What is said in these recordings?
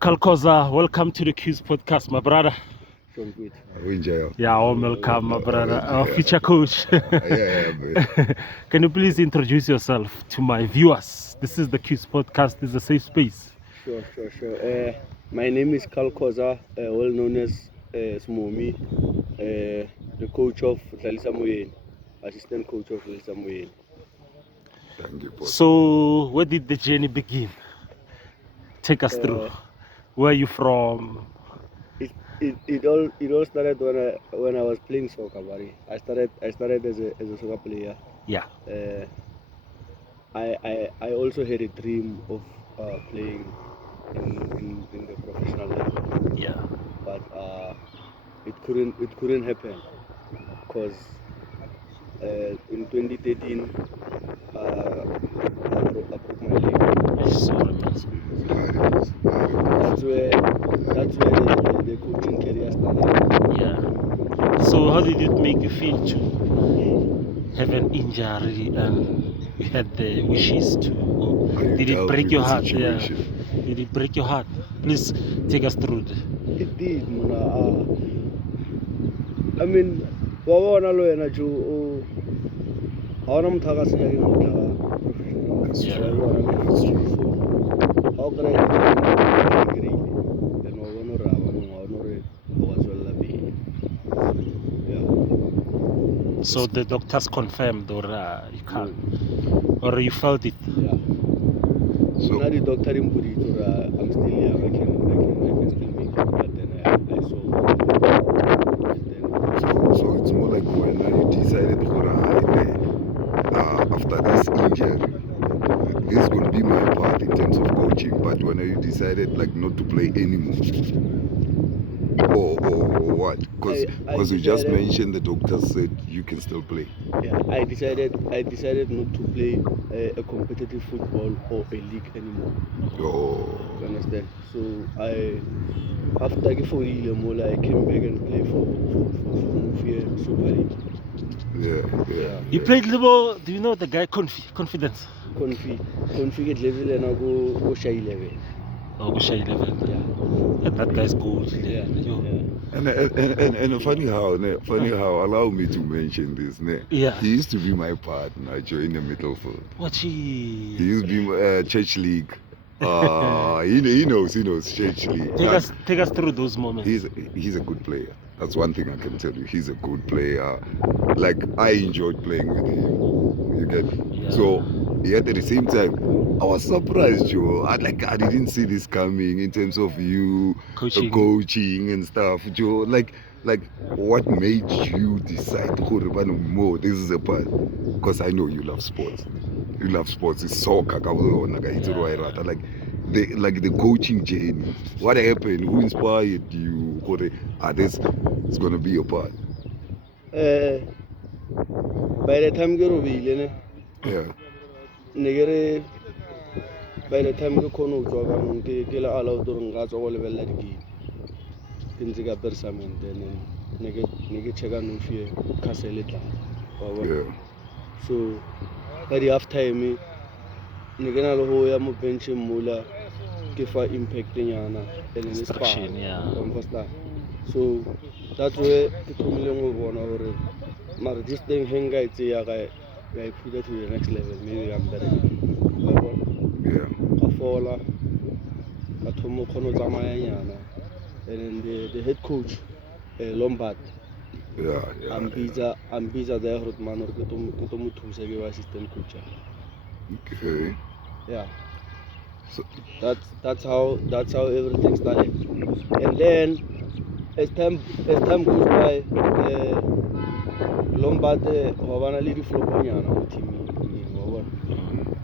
Kalkoza, welcome to the Q's podcast, my brother. Yeah, welcome, my brother. Our future coach. Can you please introduce yourself to my viewers? This is the Q's podcast. This is a safe space. Sure. My name is Kalkoza, well known as Smomi, the coach of Lalisa Moyeni, assistant coach of Lalisa Moyeni. Thank you, So, where did the journey begin? Take us through. Where are you from? It all started when I was playing soccer, buddy. I started as a soccer player. Yeah. I also had a dream of playing in the professional level. Yeah. But it couldn't happen because in 2013 I broke my leg. So, That's where the coaching career started. yeah. So, how did it make you feel to have an injury and you had the wishes to? Did it break your heart? Yeah. Did it break your heart? Please take us through. It did, man. I mean, wawona lo yena jo awona mthaka siya ke mthaka. How can I agree? Then wawona ra wawona re wazwela be. Yeah. So the doctors confirmed, or you can't, or you felt it? Yeah. So now the doctor in Burito, I'm still young. I can still make it. But then I saw. So it's more like when you decided after this injury, this is going to be my part in terms of coaching. But when you decided like not to play anymore, or what? Because you just mentioned the doctor said you can still play. Yeah, I decided not to play a competitive football or a league anymore. Oh. You understand? So after I came back and played for Mufia Super League. Yeah. You played Libo, do you know the guy Confidence? Confi get level and I go Shy level. Oh, Shy level. Yeah. That guy's good. Yeah. And funny how, allow me to mention this. Yeah. He used to be my partner in the midfield. What He used to be church league. He knows church league. Take us through those moments. He's a good player. That's one thing I can tell you. He's a good player. Like, I enjoyed playing with him. You get? Yeah. So, yet at the same time, I was surprised, Joe. I didn't see this coming in terms of you coaching and stuff, Joe. Like, what made you decide, more? This is a part. Because I know you love sports. You love sports. It's soccer. Like the coaching journey. What happened? Who inspired you? This is gonna be your part. By the time you reveal, yeah. By the time you come to get allowed during gas all level like things got percent then nigga check out no fear castle. Yeah. So by the half time nigga na lo ya mo bench mula give impact nyana and in this part. Yeah. So that's where the community will want this thing hang guy I put it to the next level. Maybe I'm better. Yeah. Afola, Katomo Kono Zamayana, and then the head coach, Lombard. Yeah. I'm Biza there, man, or Kotomu to assistant coach. Okay. Yeah. So that's how everything started. And then as time goes by, Lombard Havana Lady Floponiana team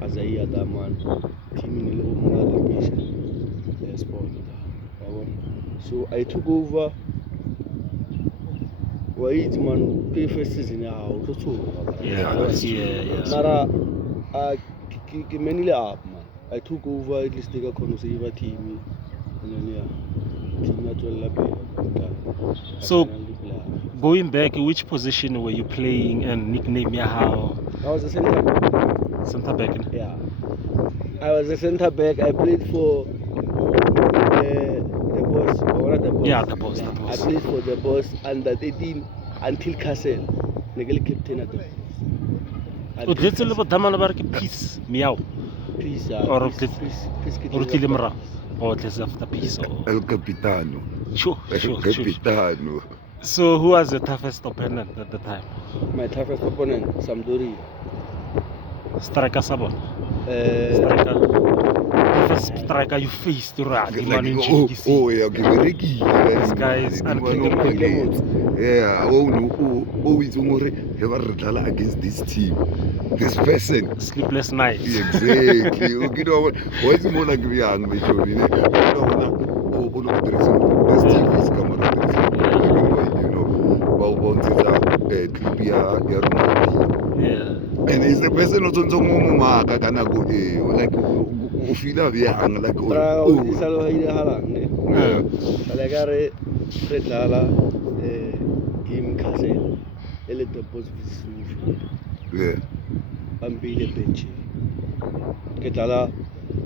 as a year that man team in the little application sport. So I took over wait man pay first season now so yeah. Up man. I took over at least take a conservative team and then So going back, which position were you playing and nickname how? I was a center back. Center back. Yeah. I was a center back. I played for Yeah, the boss. I played for the boss under 13 until Castle. Negel captain at the boss. O tletse le bodamana ba re ke peace meow Peace, or peace, o tlile mora o tletse after peace. El Capitano. Sure. Capitano. So who was your toughest opponent at the time? My toughest opponent, Sampdoria. Striker Sabon. Toughest striker you faced, right? Yeah, this guy is unbeatable. Yeah, it's against this team. This person. Sleepless nights. Exactly. You know what? Why is more like young? This team is camera. You know, Yeah. and it's the person who's like you feel like game Castle. The boss yeah. I'm being bench. Ketala,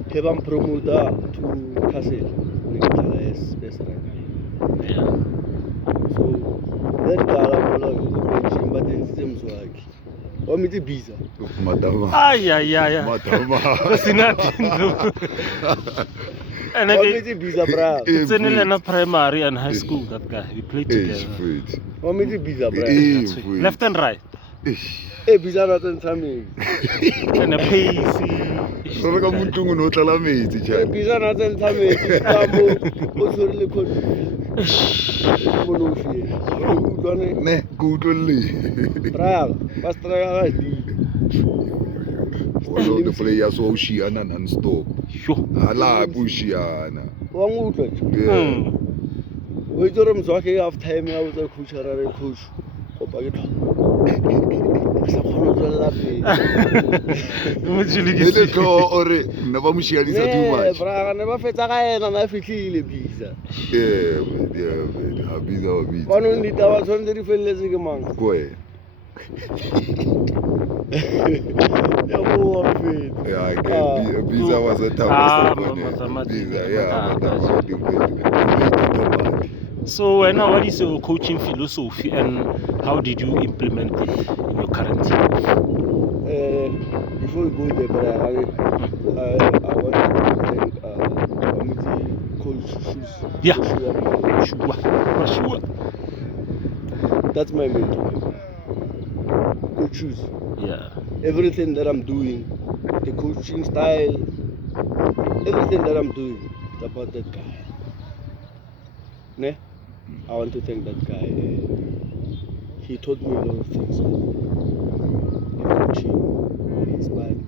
Heban promoter to Castle. Ketala is best right. Yeah. So that Gala bench, but then seems like. What me the visa? Madama. Yeah. Madama. And what me the visa, bra? It's in primary and high school. That guy, we played together. What me the visa, bra? Left and right. Hey, visa not in Tammy. And a pacey. So come on, don't know tell me. Hey, visa not in Tammy. What's really good? Ne, good only. Bra, what's the All of the players so Shiana non-stop. Sure. Allah Bushiana. One wood. We told him talking half time. I was a coach or a coach. Never Mushiani too much. I never felt and I feel pizza. Yeah, One only that was on the refill among. Go ahead. Yeah, I get Visa was a tough Visa, yeah. So now what is your coaching philosophy and how did you implement it in your current team? Before we go there, I want to thank committee coach Shoes. Yeah. Sure. That's my mentor. Coach Shoes. Yeah. Everything that I'm doing, the coaching style, everything that I'm doing, it's about that guy. Ne? I want to thank that guy. He taught me a lot of things. He inspired me.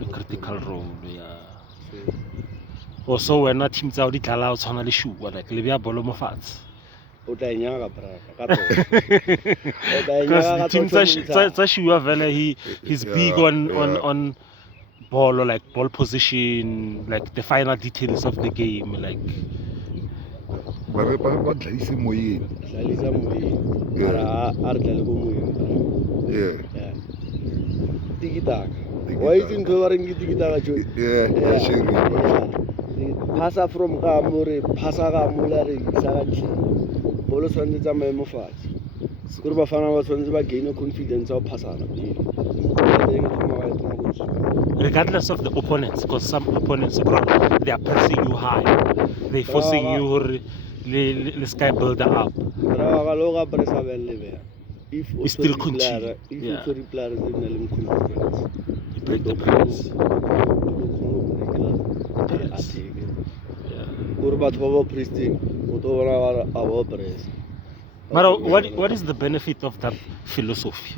A critical role, yeah. Also, when our teams out, it allows on a shoe, like Libya Bolomofats. Because the teams he's big on ball or like ball position, like the final details of the game, like. Yeah. Why is it covering it? Yeah. Passa from Gamore, Passa Gamulari, Saraki. Bolos on the Zamemofat. Kurbafana was on the gain of confidence of Passana. Regardless of the opponents, because some opponents abroad, they are pressing you high, they're forcing you the sky builder up. You still continue. Yeah. You break the press. Maro, what is the benefit of that philosophy?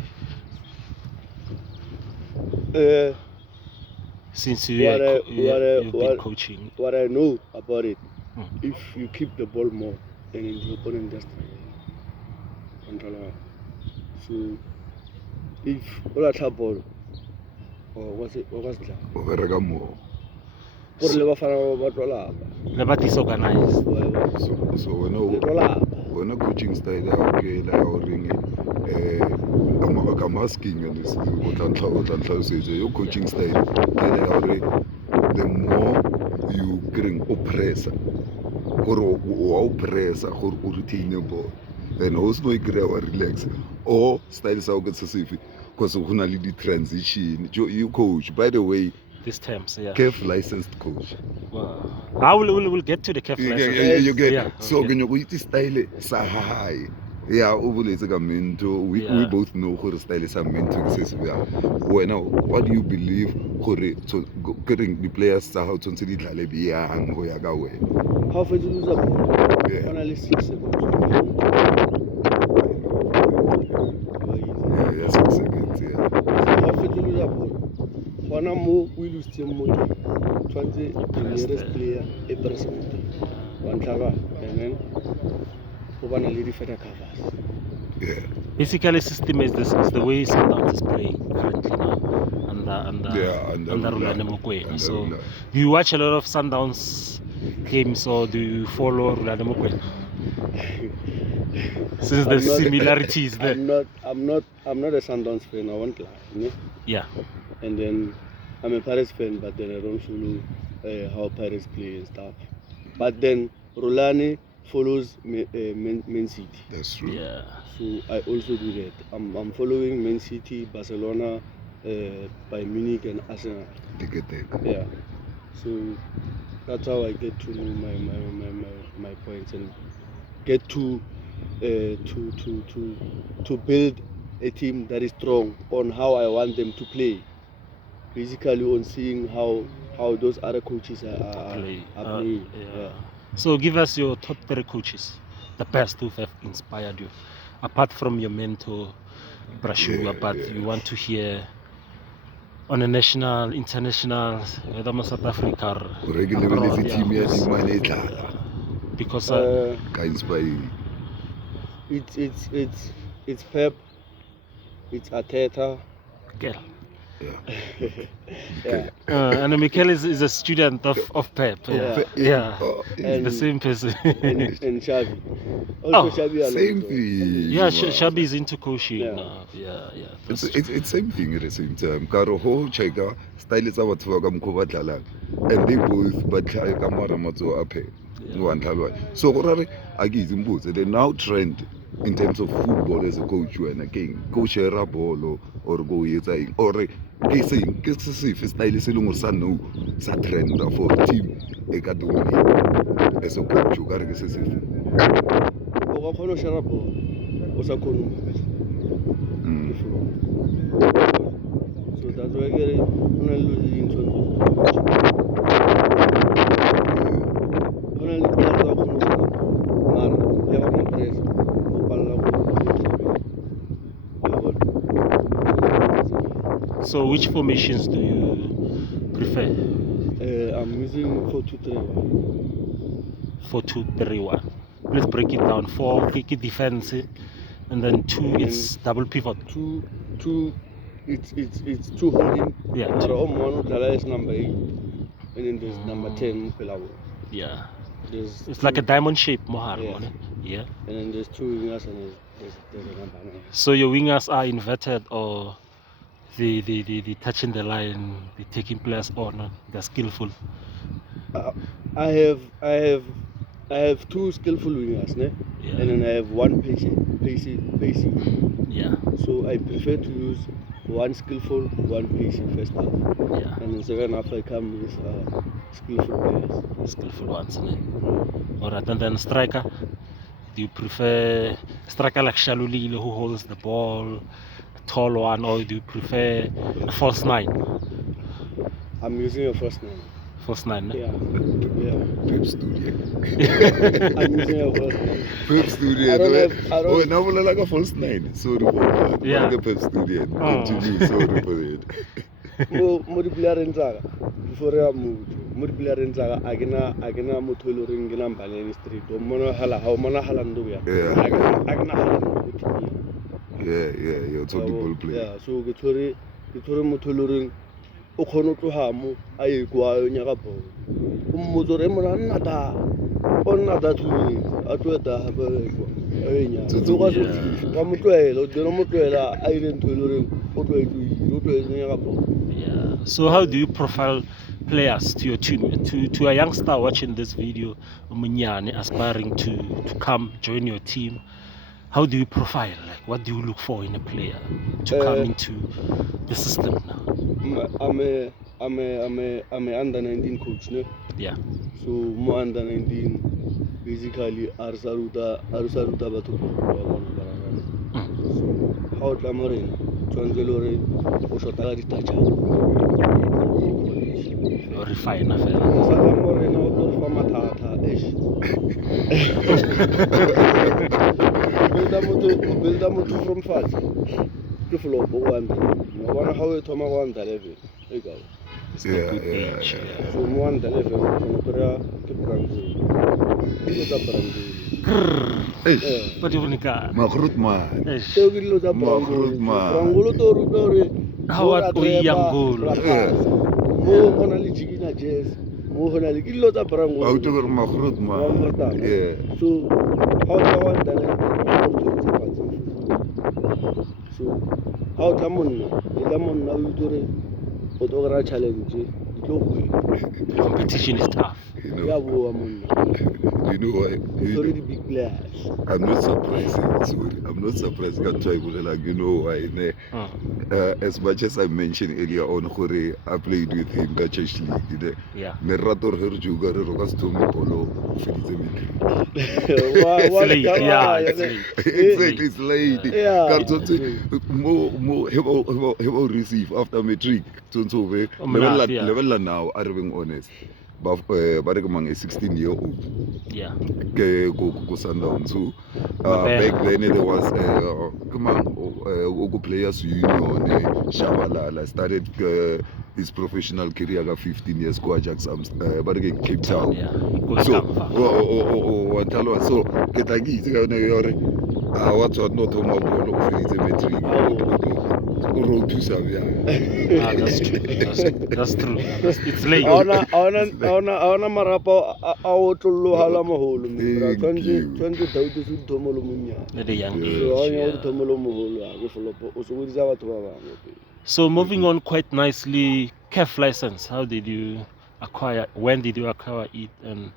Since you've been coaching. What I know about it, if you keep the ball more, then the opponent just control. So if all that ball, or what's that? Never disorganized. So when a coaching style, okay, I'm asking you this, your coaching style, the more you getting oppressor gore wa oppressor gore o retain the ball and also no kry wa relax or style sa o ke sefe because go na le di transition you coach by the way these terms, yeah. CAF licensed coach. Wow. I will get to the CAF license. You get yeah, so okay. can you go style sa high. Yeah, o boletse ka mento. We both know gore style sa mento ke se se bjang. Wena what do you believe gore getting the players sa how tshwantse di tlale bjang go ya ka wena? How far to lose a ball? Yeah. Only 6 seconds. Yeah, 6 seconds, yeah. How far to lose a ball? One more, we lose team more. 20 the nearest player, a president. One cover, and then one a lady for the covers. Yeah. Basically, system is the way Sundowns is playing currently now, under Rulane Mokwena. So, do you watch a lot of Sundowns games, or do you follow Rulane Mokwena? Since the similarities there. I'm not a Sundowns fan. I won't lie. Yeah. And then I'm a Paris fan, but then I don't follow how Paris play and stuff. But then Rulane follows Man City. That's true. Yeah. So I also do that. I'm following Man City, Barcelona, Bayern Munich, and Arsenal. Yeah. So that's how I get to know my points and get to build a team that is strong on how I want them to play. Basically, on seeing how those other coaches are playing. Yeah. So give us your top 3 coaches, the best who have inspired you, apart from your mentor, Brashua, but you want to hear on a national, international, whether South Africa or because it's Pep, it's Arteta. Okay. Yeah. And Mikel is a student of Pep. Yeah. It's the same person. and Xavi. Also Xavi same thing. Yeah, Xavi is into coaching. Yeah. It's same thing at the same time. Karo ho cheka style tsa batho ba ka mkhoba dlalang. And they both but ka mara matso aphe. So go rare a ke izimbutse the now trend in terms of football as a coach when again coach era ball or go yetsa eng or ke se style se lengwe sa no sa trend for team e ka dominate as a coach o ka re ke se o ga khona shara ball o sa khona so that's why ke una losing into ona le players ba khona mara ya ba press o palla So which formations do you prefer? I'm using 4-2-3-1. 4-2-3-1. Let's break it down. 4 kick defense, and then 2 it's double pivot. 2 it's 2 holding. Yeah. One is number 8, and then there's number 10. Yeah. It's like a diamond shape, Mohar. Yeah. And then there's 2 wingers and there's a number 9. So your wingers are inverted or the touching the line, the taking players on, they're skillful. I have 2 skillful wingers, and then I have 1 pacey. Yeah. So I prefer to use 1 skillful, 1 pacey first half. Yeah. And then second half I come with skillful players. Skillful ones, Alright, and then striker. Do you prefer striker like Shalulile who holds the ball? Tall one, or do you prefer a false 9? I'm using a false 9. False 9, Yeah. Pep Studio. I'm using a false 9. Pep Studio. I don't now like a false 9. Sorry for that. Yeah. Like a Pep Studio. Continue. Sorry for that. Mo player ntsaka before I move. Mo player ntsaka agena motho le reng ke namba le street. O mona hala ndo ya. Agena hala. Yeah, you're talking ball player. Yeah, so ke tshore motho le reng o khona go tloga mo a e kwa nya ga ball. O mmotso re mona nna da. O nna da tshwere. A tloeta ha ba kwa. E nya. So ga wa motloela, o dira motloela a ile ntwe le reng o tloetsa nya ga ball. Yeah. So how do you profile players to your team, to a youngster watching this video, Munyane, aspiring to come join your team? How do you profile? Like, what do you look for in a player to come into the system now? I'm a under 19 coach, no? Yeah. So mo under 19 basically Arsaruta batho ba bona ba rarana. So how tla mo rena tshwanetse le hore o shota ka ditacha Or refine a fela. sa tla mo rena o tlo fa mathata builda motho from fatshe ke flop o anda mo bona how e thoma go anda level e ka It's a good age. Yeah. so mo anda level o kry ke branco ke tsa branco What do you think? Magrut man. teo ke dilo tsa brangolo to ruta gore How are we young goal? mo go na le chicken jazz mo go na le ke dilo tsa brangolo How to go magrut man. Yeah. so how to want talent so how to monna ila monna o itore o to gara challenge di tlo go Competition is tough. ya boa monna You know why? sorry the big players I'm not surprised. Sorry, I'm not surprised. Can't try to like you know why? As much as I mentioned earlier on, Hore, I played with him at Church League. Yeah. Merator Herjuga, Rogas Tommy Polo, exactly, it's late. More have receive after matric. Level now, I'm being honest. But I'm a 16-year-old. Yeah. Go Sundown. So back then there was Players Union, Shabalala started his professional career at 15 years go Ajax but again Cape Town. Yeah. So get like this what's not on my ball of matric. That's true. It's late. Ona marapo a o tlolloha la moholo mra tshwantse dauti se thomolo munya At a young age. so o Yeah. thomolo moholo a go flopo o se godisa batho ba bangwe. So moving on quite nicely, CAF license. How did you acquire? When did you acquire it? And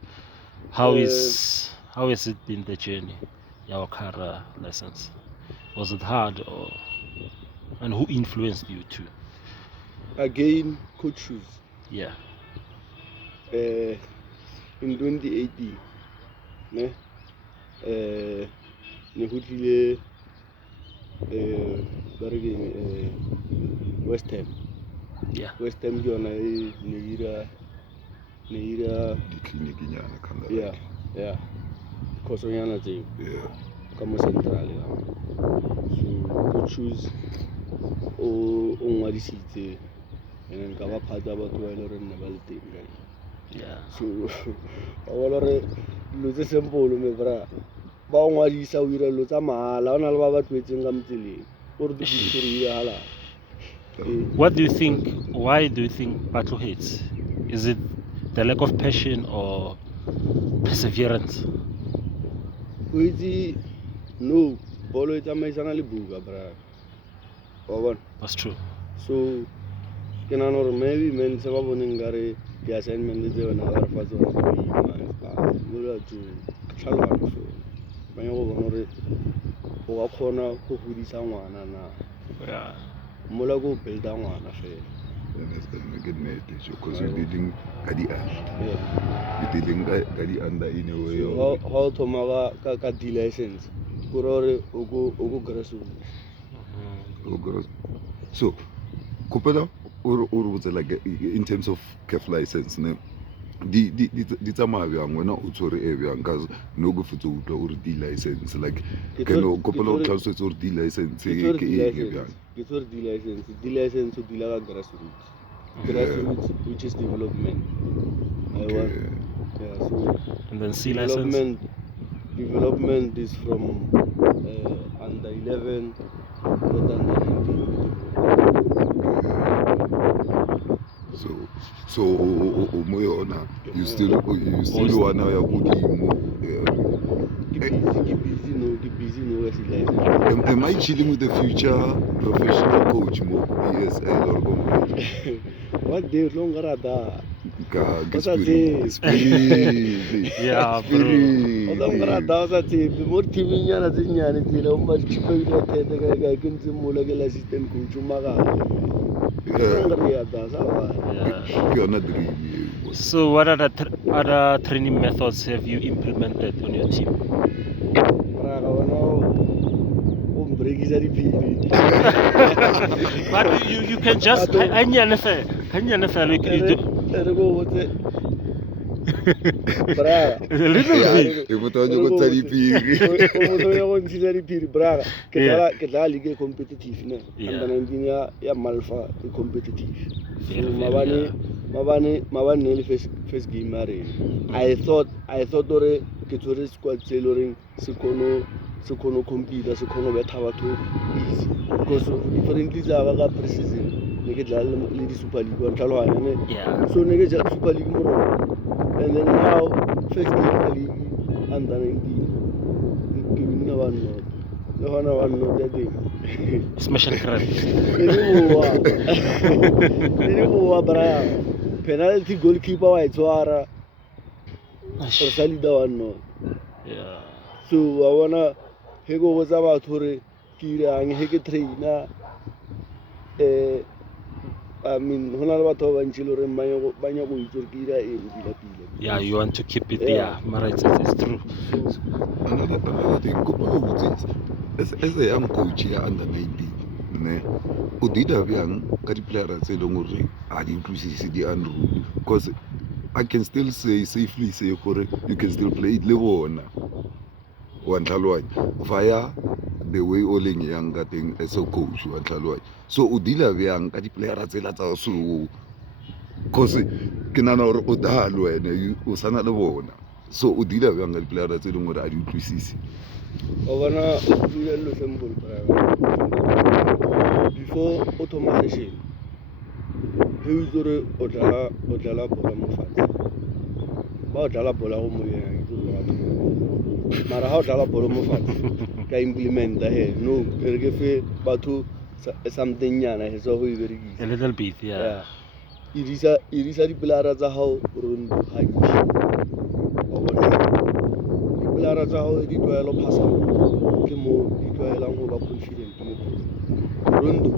how has it been the journey? Your car license. Was it hard and who influenced you too? Again coach shoes Yeah. in 2018 ne ne go tlile ba re ke West Ham. Yeah. West Ham ke yona e ne ira yeah khosonyana tseo ka mo central ya so go choose o ngwadisitse and ka ba phata batho ba ile re nne ba le teng ka Yeah. so ba bona re lo tse simple me bra ba ngwadisa o ira lo tsa mahala ona le ba ba twetseng ka mtseleng gore di history ya hala. What do you think? Why do you think battle hates? Is it the lack of passion or perseverance? No, bolo e tsamaisana le buka bra. Wa bona? That's true. So ke nana gore maybe men se ba boneng gare di assignment tse bona ba re fa tsona go ima mo la tso tlhaloganya so ba go bona gore o ka kgona go godisa ngwana na Yeah. mo la go builda ngwana fela. Because you're dealing at the end. You're dealing at the end in a way. How to ka D license go re o go grassroots. So, Kopela or was like in terms of CAF license, no? Di tsamaya bjang wena o tshwere e bjang ka no go fetsa utlwa gore di license like ke no kopela o tlhalosetse gore di license ke e bjang ke tshwere di license o dila ka grassroots which is development. Okay. So and then C license development is from under 11 not under 19. So moyona you still wanna ya godimo. busy no as license. Am I chilling with the future professional coach mo ESL or What day long rada? Get spirit. Yeah, bro. Long rada sa te more team nyana tse nyane tse la umba chipa ile tete ka kentse mola ke la assistant coach maga. Long rada sa ba. You're dream. So what other training methods have you implemented on your team? But you can just hanyane fe Braga. a little bit. Braga. Yeah. Ke tla ligue competitive ne. Yeah. Under 19 ya Malfa competitive. Very, So very, mabane le first game mare. I thought ore ke tsore squad tse loring se kono compete se kono betha batho easy because differently tsa ba ka preseason ne ke tla le di Super League wa tlhaloganya ne. Yeah. So ne ke ja Super League mo rona. And then now first game league under 19 ke winna one not. Le hona one not that day. Smash and grab. Ini buwa Brian. Penalty goalkeeper wa itwara. Salida one not. Yeah. So I wanna he go was about hore kira ang he ke trainer I mean hona le batho ba ntshile re banya go itse kira e bila pila. Yeah, you want to keep it Yeah. there. Mara, it's true. Another thing, as a young coach here under 19, ne, o dida bjang ka di-player tse leng gore a di utlwisise di unruly because I can still safely say gore you can still play le bona wa ntlhaloganya via the way o leng yang ka teng as a coach wa ntlhaloganya so o dila bjang ka di-player tsela tsa slow because ke nana gore o dalo wena o sana le bona so o dila bjang ka di-player tse leng gore a di utlwisise O bona o dula lo semble before o thoma session he o tsore o tla bola mo fatshe ba o tla bola go mo yena ke tlo batho mara ha o tla bola mo fatshe ka implement he no ke fe batho something nyana he so go iberekisa A little bit, yeah. irisa dipelara tsa hao rondo hantle o bona dipelara tsa hao di tlwaelo phasa ke mo di tlwaelang go ba confident mo rondo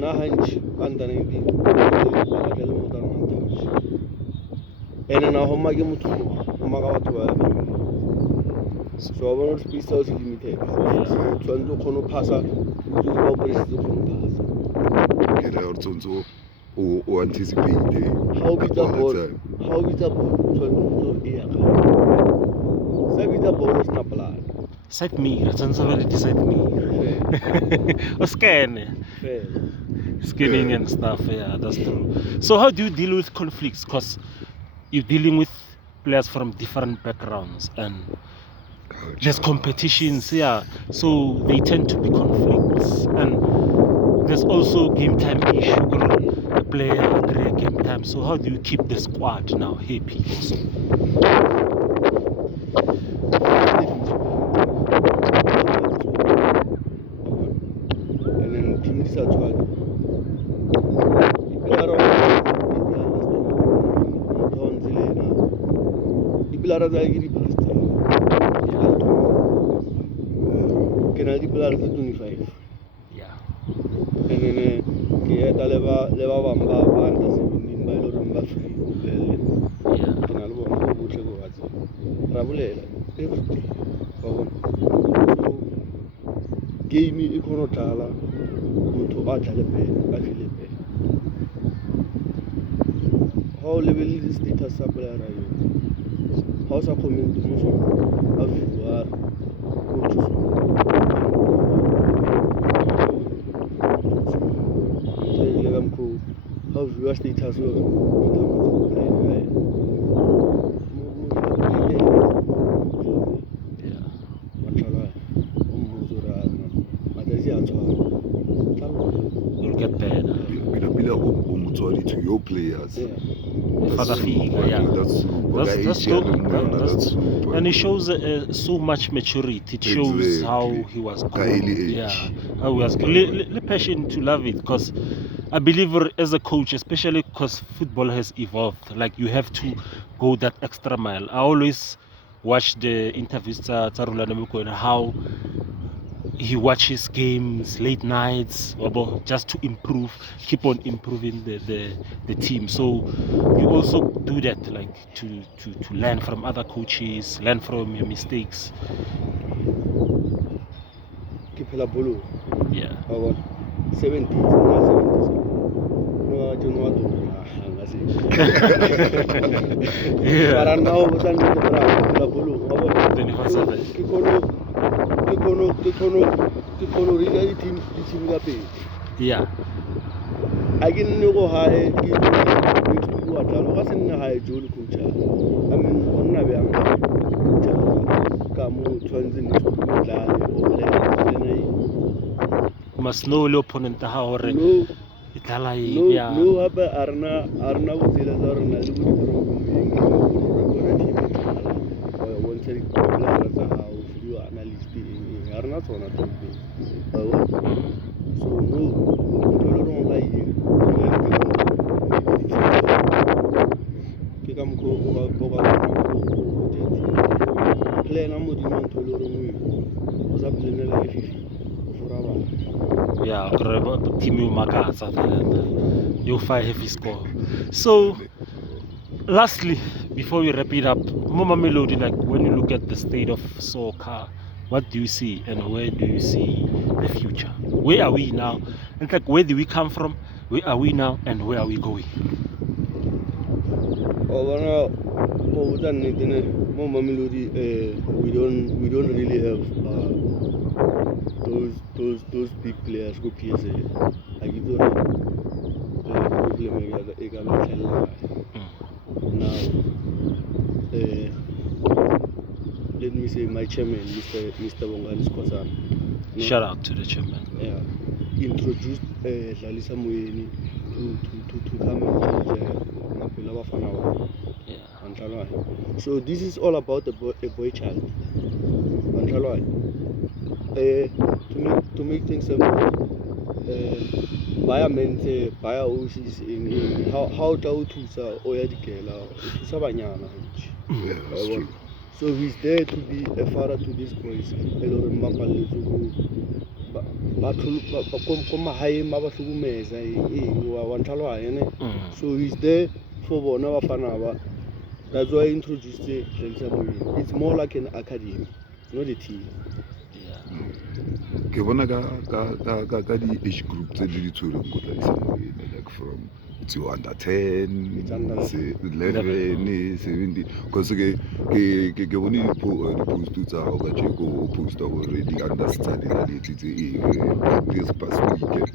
na hantle under 19 ba tla le motho wa touch ene na ho ma ke motho o ma ka batho ba so I want to be so limited tshwanetse kgono phasa o ba o presetse kgono phasa ke ra o tsontso o anticipate how bitsa ball tshwanetse e ya ka sa bitsa ball o sna plan Side mirror, it's already side mirror. Or scanning and stuff, yeah, that's true. So how do you deal with conflicts? Because you're dealing with players from different backgrounds and there's competitions, yeah. So they tend to be conflicts. And there's also game time issue. The player agree game time. So how do you keep the squad now happy also? and then team is at one Pilar ada lagi di Palestina. Kena di Pilar itu 25. Yeah. Ini kita leva bamba banda sebelum bayi rumba free lele. Yeah. Kena lu bawa buat lego aja. Rabu lele. Everything. Kau. So game ini kono tala untuk aja lebih. How level is di tas apa lagi? How sa comment muso afuar coaches legam ko how viewers di tas lo Yeah. machala umuzura madazi atwa You'll get better. bila o mo motswadi to your players. Yeah. Father That's figure, super, yeah. that's super. That's Yeah, dope. That's super. and it shows so much maturity. It shows how Exactly. he was Ka early cool. age. Yeah, how he was the passion to love it. Because I believe as a coach, especially because football has evolved, like you have to go that extra mile. I always watch the interviews to Rulana Muko and how he watches games late nights just to improve, keep on improving the team. So you also do that, like to learn from other coaches, learn from your mistakes. Ke phela bolo. Yeah. Wa bona 70s na 70s. No John wa do nga se. Yeah. Mara now o tla nne bra ke phela bolo. Wa bona 24/7. ke kono ri ga di team ka pele. Yeah. A ke nne go hae ke wa tlalo ga se nne hae jo le coach. I mean go nna be ang ka mo tshwanetse ne go tla o le You must know the opponent how or no itala no no hapa arna botsela tsa rena le bo ditoro mo eng bona team o bontsha di players tsa hao fiwa analyst eng arna tsona tsope so no ntolo ro ga ile ke ka mko o ga plan mo di ntolo ro mo o sa planela le fifi fora ba. Yeah, team you makatsa you fight heavy score. So lastly, before we wrap it up, Mama Melody, like when you look at the state of soccer, what do you see and where do you see the future? Where are we now? And like where do we come from? Where are we now and where are we going? Mama Melody, we don't really have those big players go PSA. I give you now. Let me say my chairman, Mr. Bongani Skosana. Shout out to the chairman. Yeah, introduced Lalisa Moyeni to come and change Mapela Bafana. Yeah. So this is all about a boy child. To make things simple, baya mente, baya OCs in how to tusa oya dikela, tusa banyana. Yeah, that's true. So he's there to be a father to these boys. So he's there for bona bafana. That's why I introduced it. It's more like an academy, not a team. Ke bona ka di age group tse di tshwereng go tla like from to under 10, 11, 17 because ke bone di-post tsa gago ka jeko o posta gore di-understanding tse this past weekend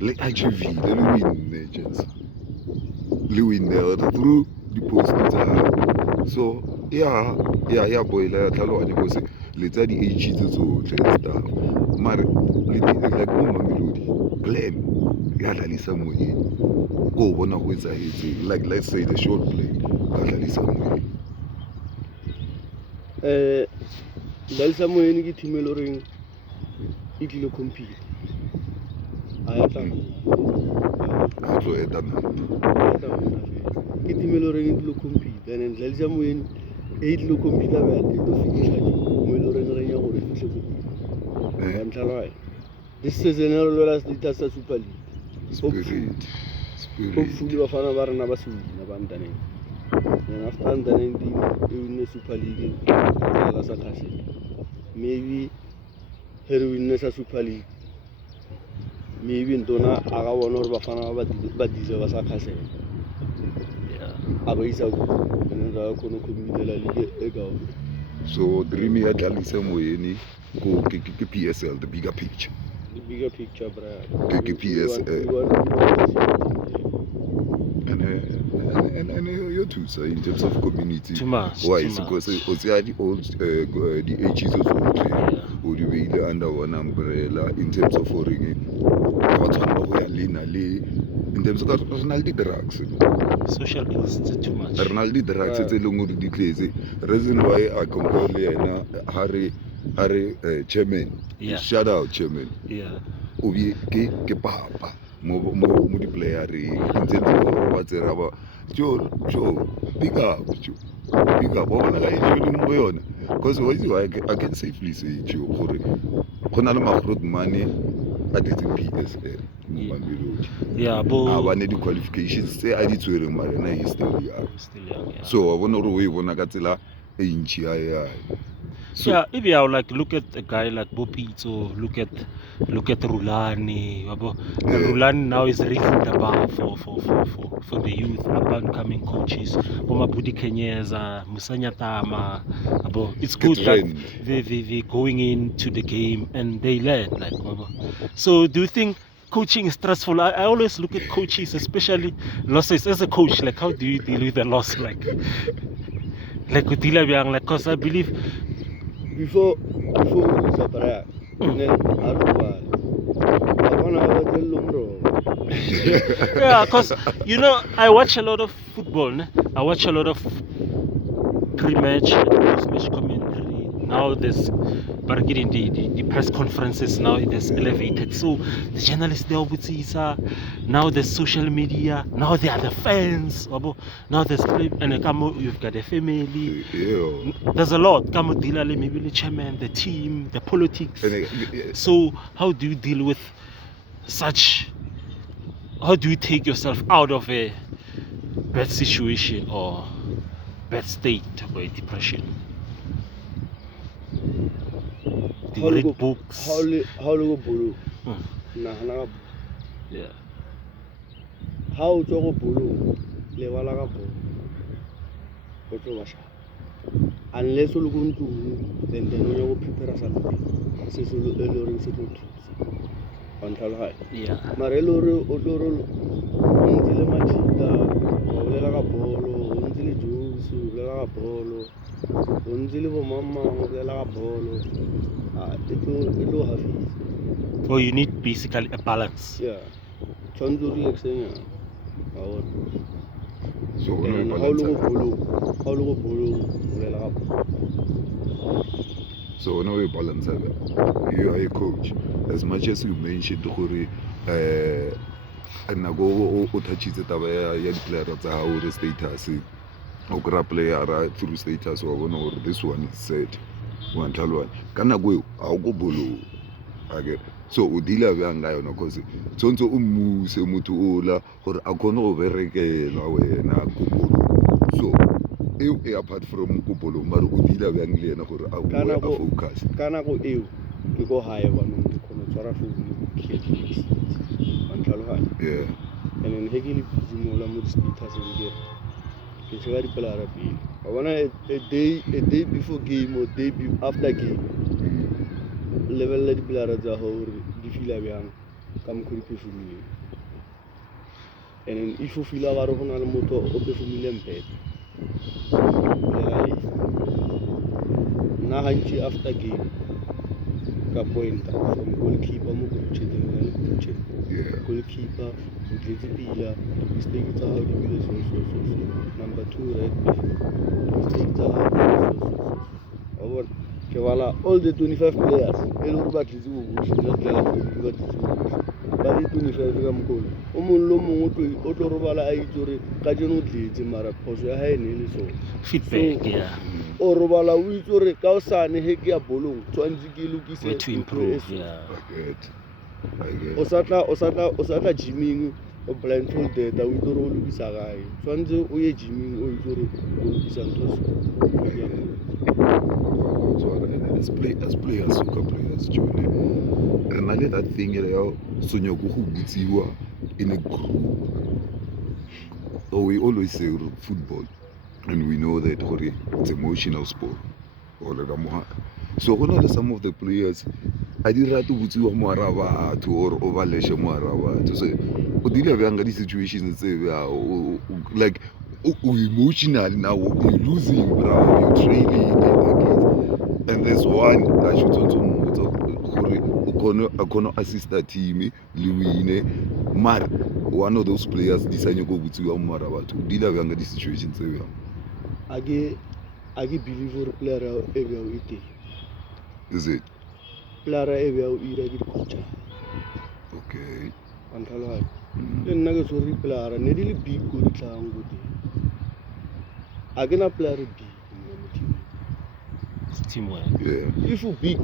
le achievile le winne chance le winne through di-post tsa gago so ya boila ya tlhaloganye because le tsa di-age tse tsotlhe stuff mare like mo Mamelodi plan ya Lalisa Moyeni ko bona go etsagetseng like let's say the short play ka Lalisa Moyeni Lalisa Moyeni ke team e le reng e tlile compete a ya tla a tlo etana ke team e le reng e tlile compete and Lalisa Moyeni e tlile compete ba e tlo fitlha mo e le reng re nya gore fitlhe go this season e re lwela status sa Super League. Spirit. Hopefully bafana ba rena ba se wina ba under 19. And after under 19 e win Super League la sa khase. Maybe he re win sa Super League. Maybe ntona a ga bona gore bafana ba dize ba sa khase. Yeah. A ba isa go nna ga kono komidela league e ga. So dream ya Lalisa Moyeni go ke PSL, the bigger picture. The bigger picture, bro. PSL. and you're too, sir, in terms of community. Too much. Why? Too It's much. because the old, the ages of old, or the way under one umbrella in terms of foreign. In terms of Ronaldo drugs. Social ills is too much. Ronaldo drugs, it's a long declaze. Reason why I compare Harry chairman. Yeah. Shout out chairman. Yeah. Obi ke papa mo di player in terms of what's about. Joe, big up. Bona ga issue mo yona. Because I can safely say Joe gore gona le magrot money at the PSL. Mamelodi. Yeah, but Ba ne di qualifications tse a di tshwereng mara na he's still young. yeah. So I wanna go we bona ka tsela e ntši ya. So, yeah, if you like look at a guy like Bopito, look at Rulani. And Rulani now is raising the bar for the youth, up and coming coaches. Bomabudi Kenyeza, Musanya Tama. It's good that they going into the game and they learn. So do you think coaching is stressful? I always look at coaches, especially losses. As a coach, like how do you deal with the loss? Like because I believe before we separate, then yeah, because I watch a lot of football. I watch a lot of pre-match and post-match commentary. Now there's but getting the press conferences now it is elevated. So the journalists they are now there's social media, now they are the fans, now there's and you've got a family. There's a lot. Maybe the chairman, the team, the politics. So how do you deal with such? How do you take yourself out of a bad situation or bad state or depression? Do you read books? How long bolo? Yeah. How to go bolo? Level ka bolo. Go to washa. Unless you look into then you go prepare something. Se se lo ring se to control high. Yeah. Marelo odoro ntile machita, olela ka bolo, ntile juice, olela ka bolo. Ntile bo mama olela ka bolo. It will have easy. Well, you need basically a balance. Yeah. Chondu relaxing. So how long bolo olela ka bolo. So now we balance that. You are a coach. As much as you mentioned gore and go o touches taba ya di player tsa ha o status o kra player through status wa bona gore this one is set one thalwane kana go a go bolo again. So o dila bjang ga yona cause tsontso o mmuse motho ola gore a khone go berekela wena go bolo. So apart from kupolo mara o dila bjang le yena gore a focus kana go eo ke go hae bana ke khona tsara phone ke yeah and then hegili bizimola mo status ke tsega di pela pele I wanna a day before game or day after game level la di pela tsa hore di fila bjang ka mkhuri performing and then if you feel ba re gona le motho o performing better na hanchi after game ka point from goalkeeper mo coach goalkeeper utletse pila mistake tsa how di bile so number 2 right mistake tsa over ke wala all the 25 players elo ba tletse go bushina tla ba tletse ba di 25 ka mokolo o mong lo mongwe o tlo robala a itse ka jeno tletse mara phoso ya hae ne le so feedback yeah o robala o itse re ka o sane he ke ya bolong tshwantse ke lokise to improve yeah I get o satla gymming o blindfolded o itse re o lokisa gae tshwantse o ye gymming o itse re o lokisa ntho as players soccer players Jone re na le that thing ya sonya go butsiwa in a group. So we always say football and we know that it's emotional sport. So some of the players I did rate to butsiwa mo ara batho or overleshe mo ara batho. So o dile bjang ka di situations tse like emotional now, you're losing, bro, you're training, and there's one I should also gonna assist the team, Louine, Mar, one of those players, this I go with you, Marabat, who did have younger situations. I believe for player ever ite. Is it? Player ever ira get coach. Okay. Antalo. Then naga sorry player, ne really big good tlang good. Again a player big in the team. Teamwork. Yeah. If you big,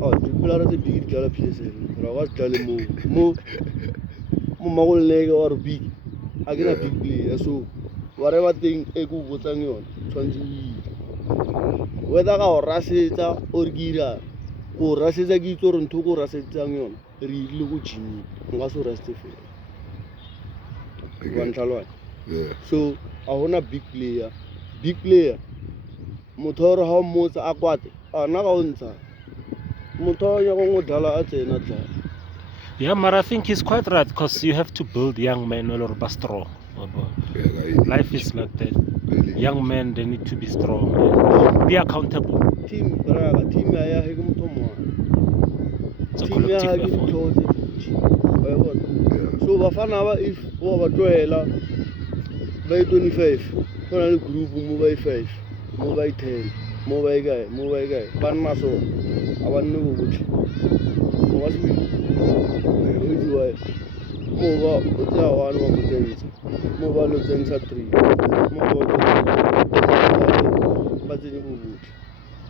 oh, the player is big, jala PSL. But I was telling mo magol lega or big. Again a big player. So whatever thing ego botang yon, 20. Whether ka rasetsa or gira, ko rasetsa ki tlo re ntho ko rasetsang yon, re ile go Jimmy. Nga so raste fela. Yeah. So I want a big player. Big player. Motor how much akwate. Na ka ontsha. Motor ya go ngodala a tsena tla. Yeah, but I think he's quite right because you have to build young men or strong. Life is like that. Young men, they need to be strong and be accountable. Team braga, team ya he go motho mo. It's a Team ya ha collective ke effort. ditho. So bafana ba if o ba tloela by 25 go na le group mo by 5 mo by 10 mo by guy ba nna so a ba nne go botlhe mo ba se mo ba o tla one wa mo tsentsa mo ba lo tsentsa 3 mo ba tsene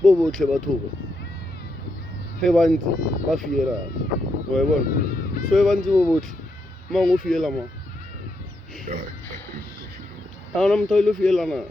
bo botlhe batho ba he ba ntse ba fiela wa bona so e ba ntse bo botlhe mango fiela ma ana mtho ile fiela na